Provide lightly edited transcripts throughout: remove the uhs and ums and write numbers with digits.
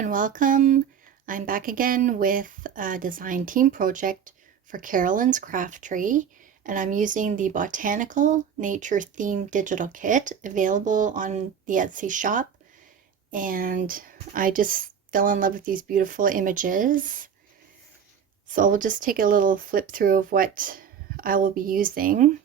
and welcome. I'm back again with a design team project for Carolyn's Craft Tree, and I'm using the Botanical Nature theme digital kit available on the Etsy shop. And I just fell in love with these beautiful images. So we'll just take a little flip through of what I will be using.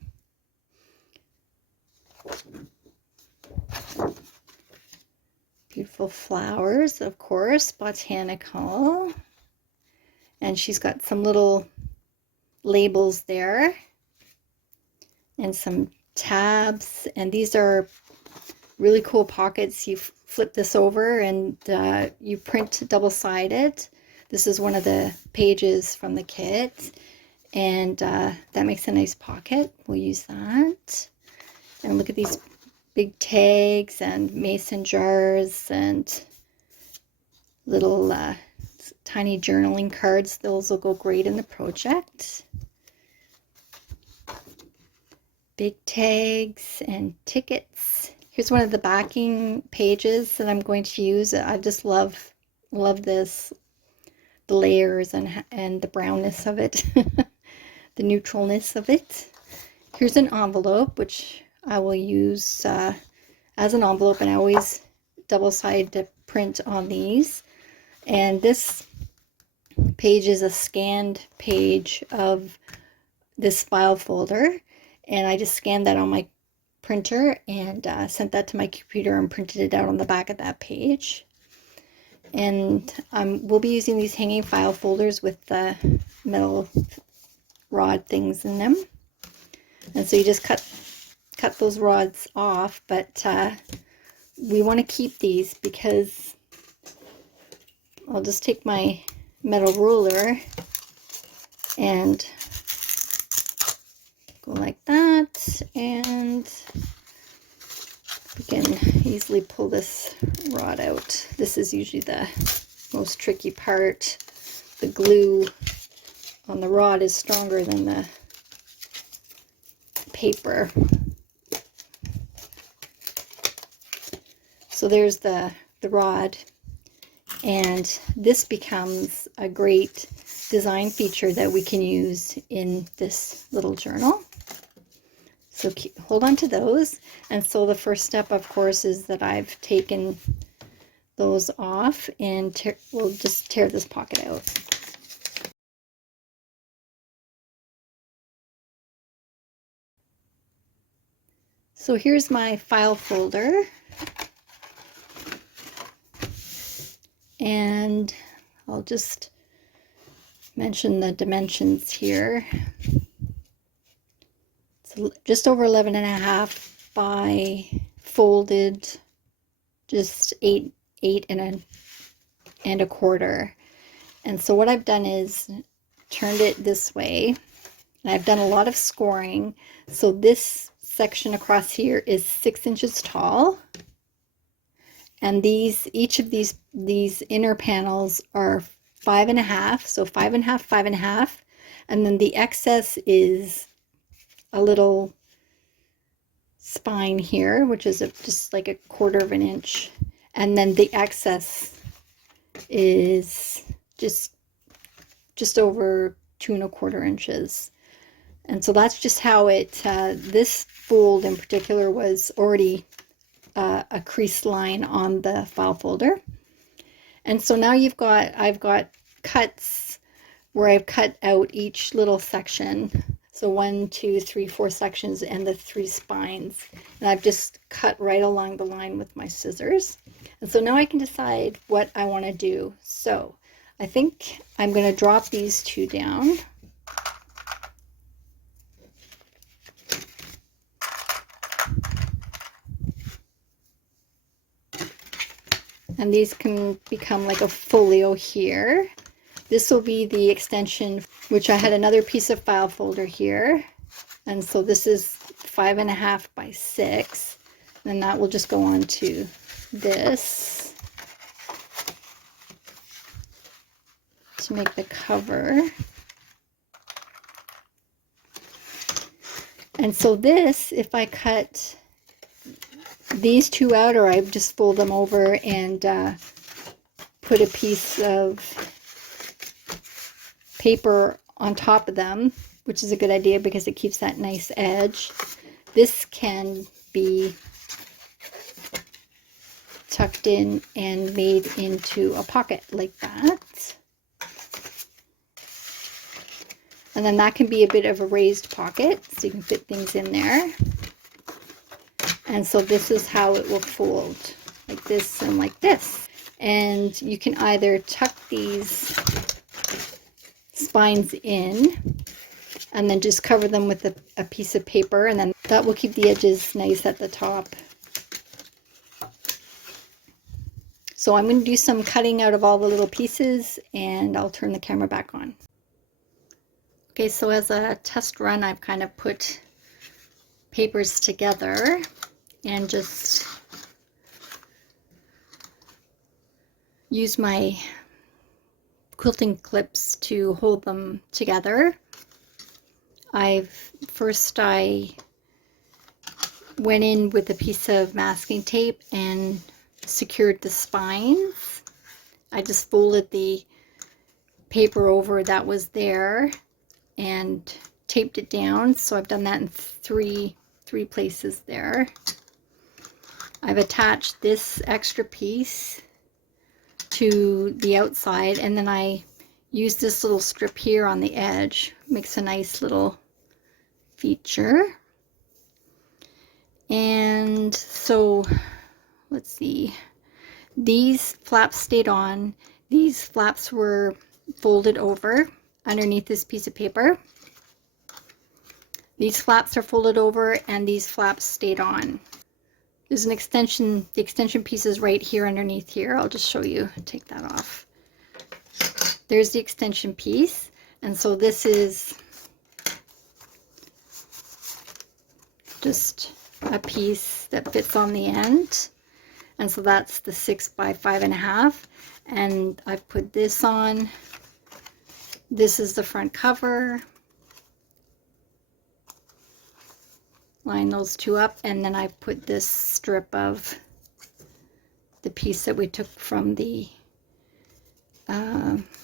Beautiful flowers, of course, botanical. And she's got some little labels there and some tabs. And these are really cool pockets. You flip this over and you print double-sided. This is one of the pages from the kit. And that makes a nice pocket. We'll use that. And look at these big tags and mason jars and little tiny journaling cards. Those will go great in the project. Big tags and tickets. Here's one of the backing pages that I'm going to use. I just love this, the layers and the brownness of it, the neutralness of it. Here's an envelope, which I will use as an envelope, and I always double-sided print on these. And this page is a scanned page of this file folder, and I just scanned that on my printer and sent that to my computer and printed it out on the back of that page. And we'll be using these hanging file folders with the metal rod things in them. And so you just cut those rods off, but we want to keep these because I'll just take my metal ruler and go like that, and we can easily pull this rod out. This is usually the most tricky part. The glue on the rod is stronger than the paper. So there's the rod, and this becomes a great design feature that we can use in this little journal. So hold on to those. And so the first step, of course, is that I've taken those off, and we'll just tear this pocket out. So here's my file folder. And I'll just mention the dimensions here. It's just over 11.5 by folded, just 8 and a quarter. And so what I've done is turned it this way, and I've done a lot of scoring. So this section across here is 6 inches tall. And each of these inner panels are 5.5, so 5.5, 5.5, and then the excess is a little spine here, which is just like 1/4 of an inch, and then the excess is just over 2.25 inches. And so that's just how it. This fold in particular was already a crease line on the file folder. And so now I've got cuts where I've cut out each little section. So 1, 2, 3, 4 sections and the 3 spines. And I've just cut right along the line with my scissors. And so now I can decide what I want to do. So I think I'm going to drop these 2 down. And these can become like a folio here. This will be the extension, which I had another piece of file folder here. And so this is 5.5 by 6. And that will just go on to this to make the cover. And so this, if I cut these 2 out, or I just fold them over and put a piece of paper on top of them, which is a good idea because it keeps that nice edge. This can be tucked in and made into a pocket like that. And then that can be a bit of a raised pocket, so you can fit things in there. And so this is how it will fold, like this and like this. And you can either tuck these spines in and then just cover them with a piece of paper, and then that will keep the edges nice at the top. So I'm going to do some cutting out of all the little pieces, and I'll turn the camera back on. Okay, so as a test run, I've kind of put papers together and just use my quilting clips to hold them together. I went in with a piece of masking tape and secured the spines. I just folded the paper over that was there and taped it down. So I've done that in three places there. I've attached this extra piece to the outside, and then I use this little strip here on the edge. Makes a nice little feature. And so let's see, these flaps stayed on. These flaps were folded over underneath this piece of paper. These flaps are folded over, and these flaps stayed on. There's an extension, the extension piece is right here underneath here. I'll just show you, take that off. There's the extension piece, and so this is just a piece that fits on the end, and so that's the 6 by 5.5, and I've put this on. This is the front cover. Line those two up, and then I put this strip of the piece that we took from the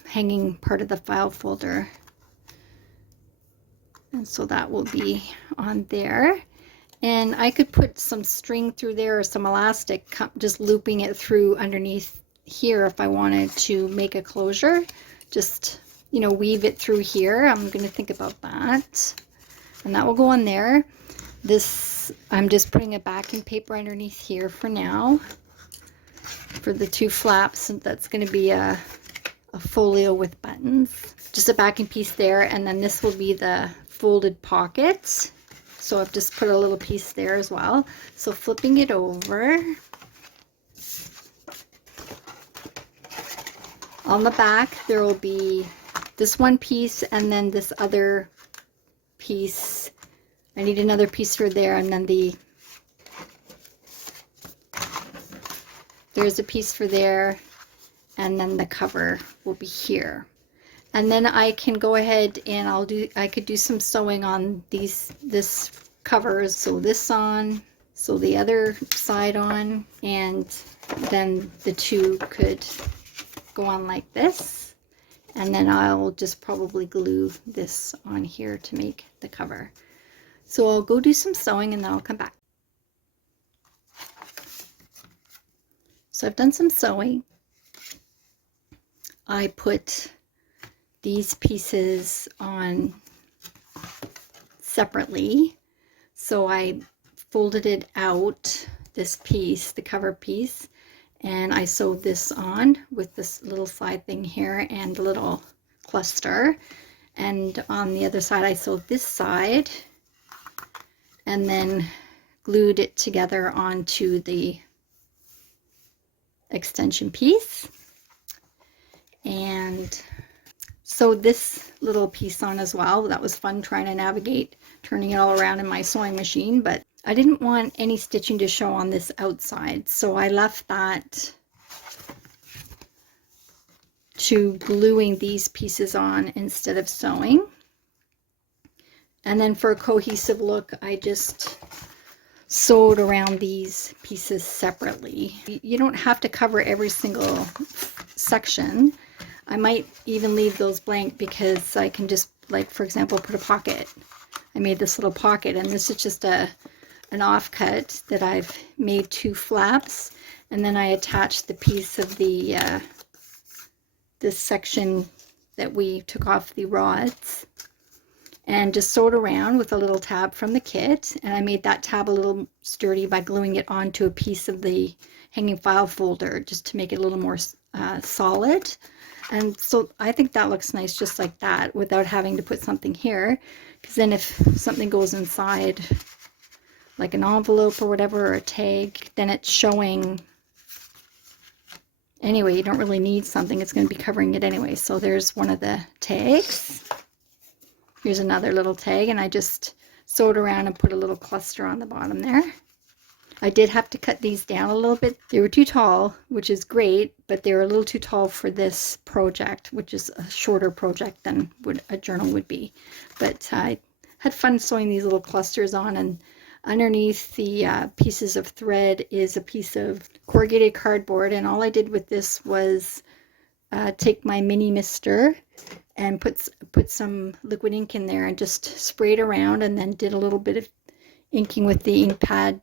hanging part of the file folder, and so that will be on there. And I could put some string through there or some elastic, just looping it through underneath here if I wanted to make a closure. Just, you know, weave it through here. I'm going to think about that, and that will go on there. This, I'm just putting a backing paper underneath here for now for the two flaps, and that's going to be a folio with buttons. Just a backing piece there, and then this will be the folded pocket. So I've just put a little piece there as well. So flipping it over, on the back there will be this one piece and then this other piece. I need another piece for there, and then there's a piece for there, and then the cover will be here. And then I can go ahead and I could do some sewing on this covers. So this on, so the other side on, and then the two could go on like this. And then I'll just probably glue this on here to make the cover. So I'll go do some sewing and then I'll come back. So I've done some sewing. I put these pieces on separately. So I folded it out, this piece, the cover piece, and I sewed this on with this little side thing here and a little cluster. And on the other side I sewed this side and then glued it together onto the extension piece. And sewed this little piece on as well. That was fun trying to navigate, turning it all around in my sewing machine, but I didn't want any stitching to show on this outside, so I left that to gluing these pieces on instead of sewing. And then for a cohesive look, I just sewed around these pieces separately. You don't have to cover every single section. I might even leave those blank because I can just, like, for example, put a pocket. I made this little pocket, and this is just an offcut that I've made 2 flaps, and then I attached the piece of the this section that we took off the rods and just sewed around with a little tab from the kit, and I made that tab a little sturdy by gluing it onto a piece of the hanging file folder just to make it a little more solid. And so I think that looks nice just like that without having to put something here, because then if something goes inside, like an envelope or whatever, or a tag, then it's showing. Anyway, you don't really need something, it's going to be covering it anyway. So there's one of the tags. Here's another little tag, and I just sewed around and put a little cluster on the bottom there. I did have to cut these down a little bit. They were too tall, which is great, but they were a little too tall for this project, which is a shorter project than what a journal would be. But I had fun sewing these little clusters on, and underneath the pieces of thread is a piece of corrugated cardboard, and all I did with this was take my mini mister and put some liquid ink in there and just sprayed around, and then did a little bit of inking with the ink pad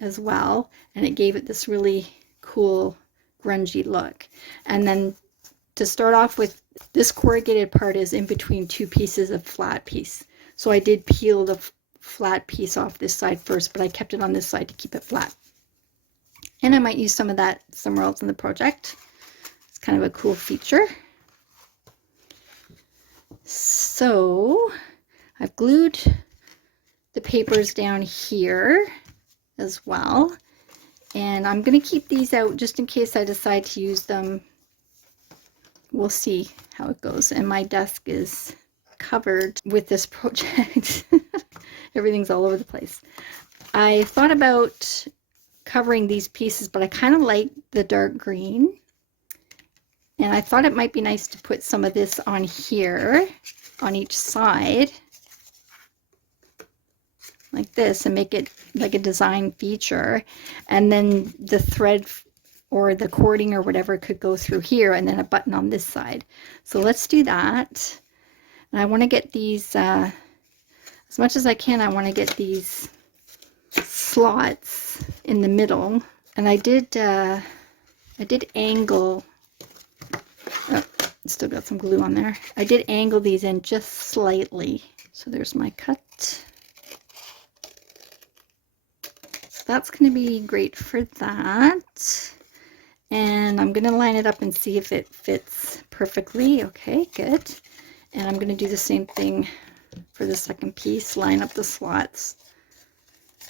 as well, and it gave it this really cool grungy look. And then to start off with, this corrugated part is in between 2 pieces of flat piece, so I did peel the flat piece off this side first, but I kept it on this side to keep it flat. And I might use some of that somewhere else in the project. It's kind of a cool feature. So I've glued the papers down here as well, and I'm going to keep these out just in case I decide to use them. We'll see how it goes. And my desk is covered with this project. Everything's all over the place. I thought about covering these pieces, but I kind of like the dark green, and I thought it might be nice to put some of this on here on each side like this and make it like a design feature, and then the thread or the cording or whatever could go through here, and then a button on this side. So let's do that. And I want to get these as much as I can. I want to get these slots in the middle, and I did angle. Oh, still got some glue on there. I did angle these in just slightly. So there's my cut. So that's going to be great for that. And I'm going to line it up and see if it fits perfectly. Okay, good. And I'm going to do the same thing for the second piece. Line up the slots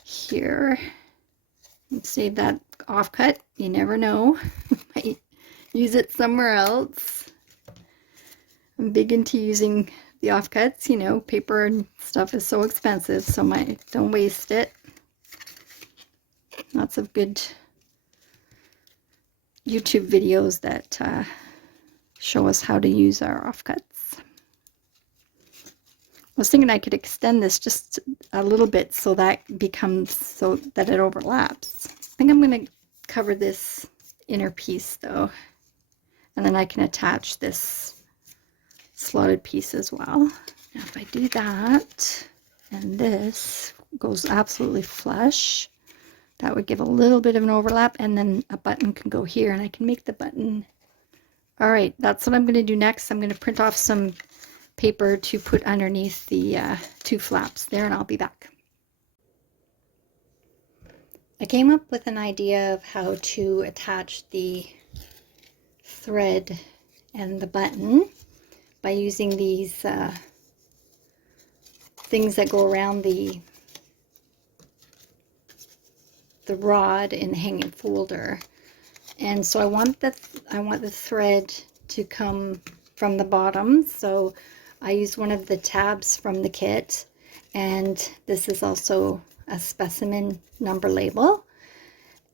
here and save that offcut. You never know. Might use it somewhere else. I'm big into using the offcuts. You know, paper and stuff is so expensive, so don't waste it. Lots of good YouTube videos that show us how to use our offcuts. I was thinking I could extend this just a little bit so that becomes so that it overlaps. I think I'm going to cover this inner piece though, and then I can attach this slotted piece as well. Now if I do that and this goes absolutely flush, that would give a little bit of an overlap, and then a button can go here, and I can make the button. All right, that's what I'm going to do next. I'm going to print off some paper to put underneath the 2 flaps there, and I'll be back. I came up with an idea of how to attach the thread and the button by using these things that go around the rod in the hanging folder. And so I want the thread to come from the bottom, so I used one of the tabs from the kit, and this is also a specimen number label,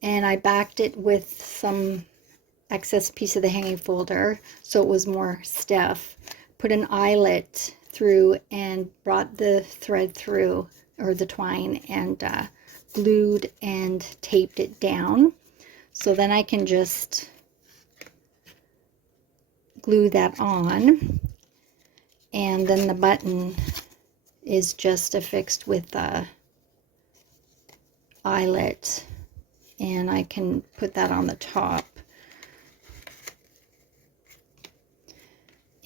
and I backed it with some excess piece of the hanging folder so it was more stiff, put an eyelet through and brought the thread through, or the twine, and glued and taped it down. So then I can just glue that on, and then the button is just affixed with a eyelet, and I can put that on the top.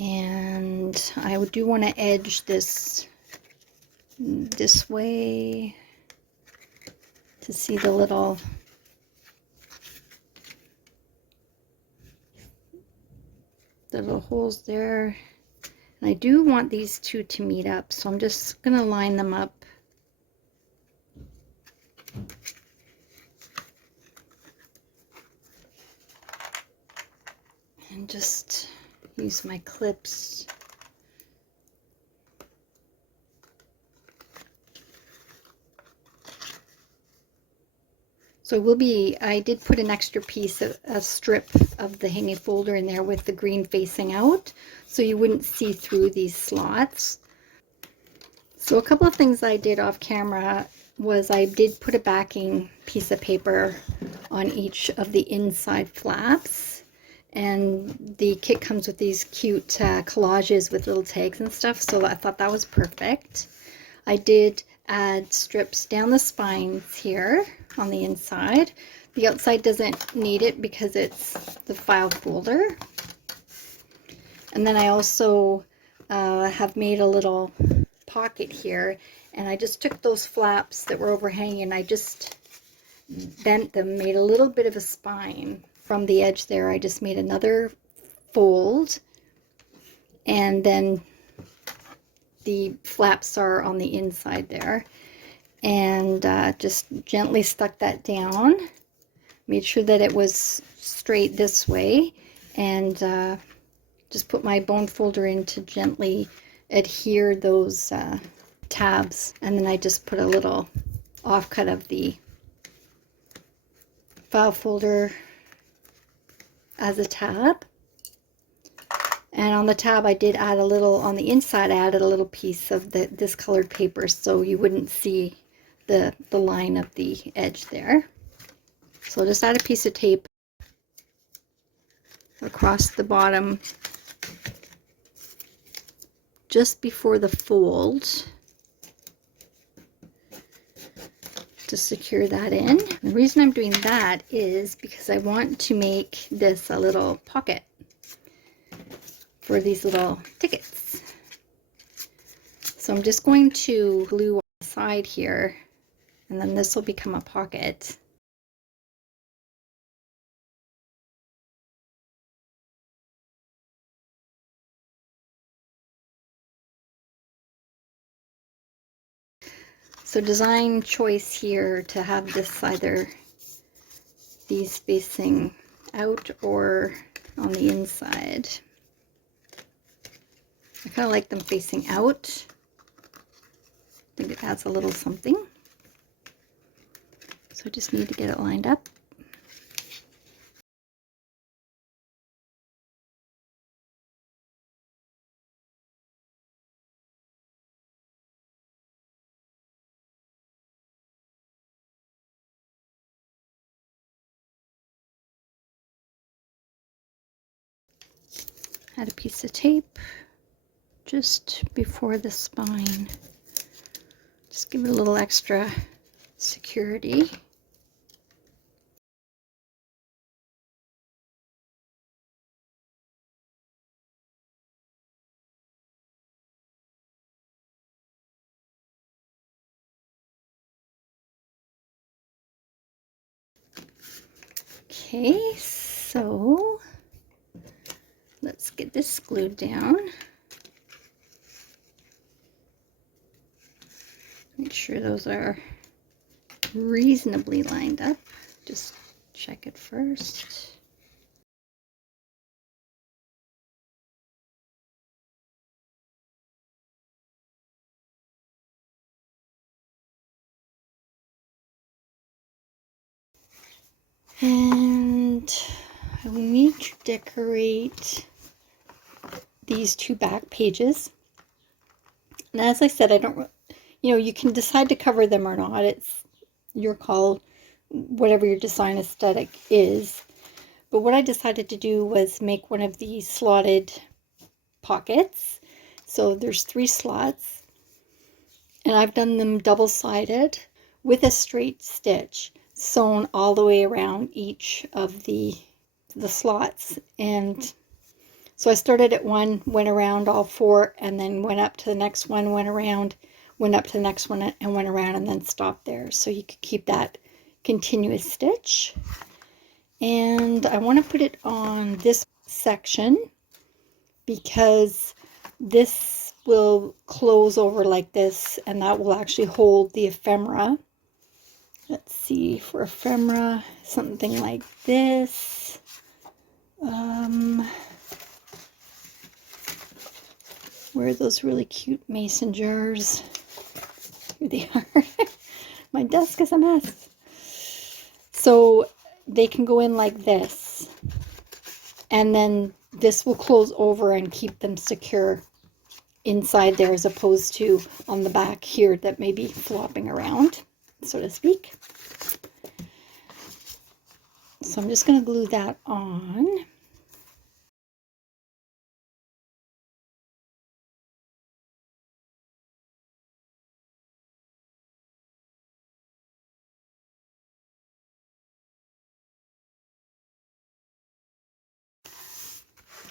And I do want to edge this way to see the little holes there. And I do want these two to meet up, so I'm just going to line them up. And just use my clips. So I did put an extra piece, a strip of the hanging folder in there with the green facing out, so you wouldn't see through these slots. So a couple of things I did off camera was I did put a backing piece of paper on each of the inside flaps. And the kit comes with these cute collages with little tags and stuff, so I thought that was perfect. I did add strips down the spines here on the inside. The outside doesn't need it because it's the file folder. And then I also have made a little pocket here, and I just took those flaps that were overhanging and I just bent them, made a little bit of a spine from the edge there. I just made another fold, and then the flaps are on the inside there, and just gently stuck that down, made sure that it was straight this way, and just put my bone folder in to gently adhere those tabs, and then I just put a little offcut of the file folder as a tab. And on the tab I did add a little, on the inside I added a little piece of this colored paper so you wouldn't see the line of the edge there. So I'll just add a piece of tape across the bottom just before the fold to secure that in. The reason I'm doing that is because I want to make this a little pocket for these little tickets. So I'm just going to glue on the side here, and then this will become a pocket. So design choice here to have this either these facing out or on the inside. I kind of like them facing out. I think it adds a little something. So I just need to get it lined up. Add a piece of tape just before the spine. Just give it a little extra security. Okay, so let's get this glued down. Make sure those are reasonably lined up. Just check it first. And I need to decorate these two back pages. And as I said, I don't, you can decide to cover them or not. It's your call, whatever your design aesthetic is. But what I decided to do was make one of these slotted pockets. So there's 3 slots, and I've done them double-sided with a straight stitch sewn all the way around each of the slots. And so I started at one, went around all 4, and then went up to the next one, went around, went up to the next one, and went around, and then stopped there. So you could keep that continuous stitch. And I want to put it on this section because this will close over like this, and that will actually hold the ephemera. Let's see, for ephemera, something like this. Where are those really cute mason jars? Here they are. My desk is a mess. So they can go in like this, and then this will close over and keep them secure inside there, as opposed to on the back here that may be flopping around, so to speak. So I'm just going to glue that on.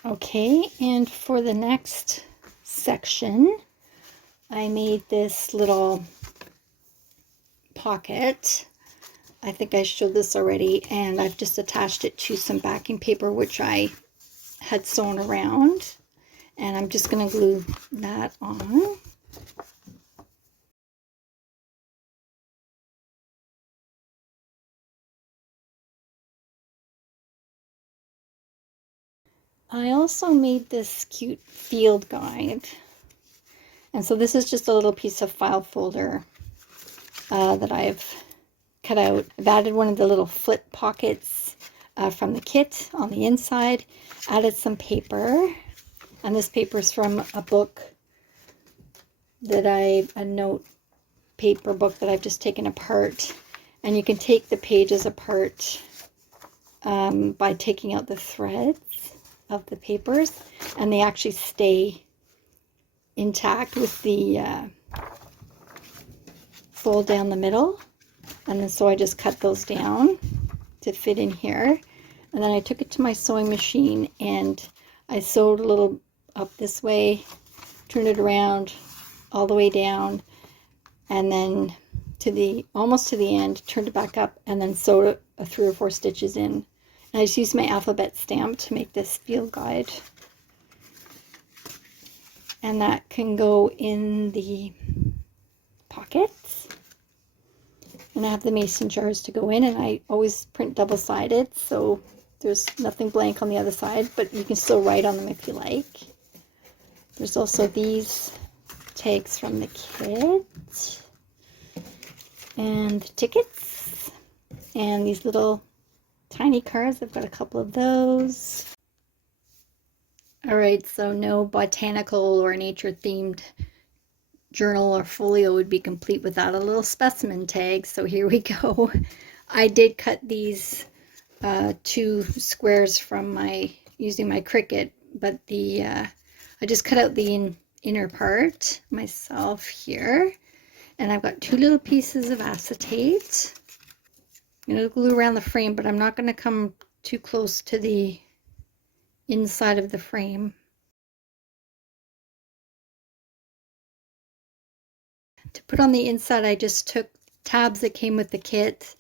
Okay, and for the next section, I made this little pocket. I think I showed this already, and I've just attached it to some backing paper which I had sewn around, and I'm just going to glue that on. I also made this cute field guide, and so this is just a little piece of file folder that I've cut out. I've added one of the little flip pockets from the kit on the inside, added some paper, and this paper is from a book that a note paper book that I've just taken apart, and you can take the pages apart by taking out the threads of the papers, and they actually stay intact with the fold down the middle. And then so I just cut those down to fit in here, and then I took it to my sewing machine and I sewed a little up this way, turned it around all the way down, and then to the almost to the end, turned it back up, and then sewed 3 or 4 stitches in. And I just used my alphabet stamp to make this field guide, and that can go in the pockets. And I have the mason jars to go in, and I always print double-sided, so there's nothing blank on the other side, but you can still write on them if you like. There's also these tags from the kit, and tickets, and these little tiny cards. I've got a couple of those. Alright, so no botanical or nature themed journal or folio would be complete without a little specimen tag, so here we go. I did cut these 2 squares from using my Cricut, but I just cut out the inner part myself here, and I've got 2 little pieces of acetate. I'm going to glue around the frame, but I'm not going to come too close to the inside of the frame. To put on the inside, I just took tabs that came with the kit,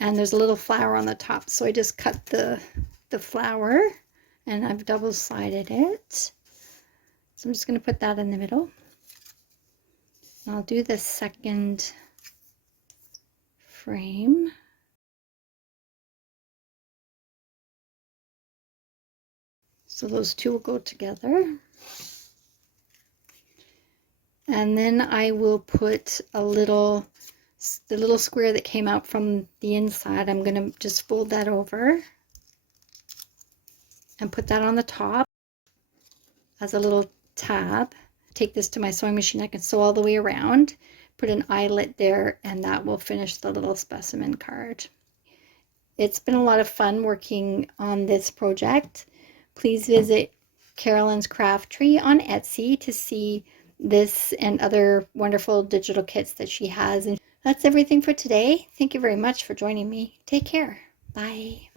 and there's a little flower on the top, so I just cut the flower, and I've double-sided it. So I'm just going to put that in the middle. And I'll do the second frame. So those 2 will go together. And then I will put the little square that came out from the inside. I'm going to just fold that over and put that on the top as a little tab. Take this to my sewing machine. I can sew all the way around, put an eyelet there, and that will finish the little specimen card. It's been a lot of fun working on this project. Please visit Carolyn's Craft Tree on Etsy to see this and other wonderful digital kits that she has. And that's everything for today. Thank you very much for joining me. Take care. Bye.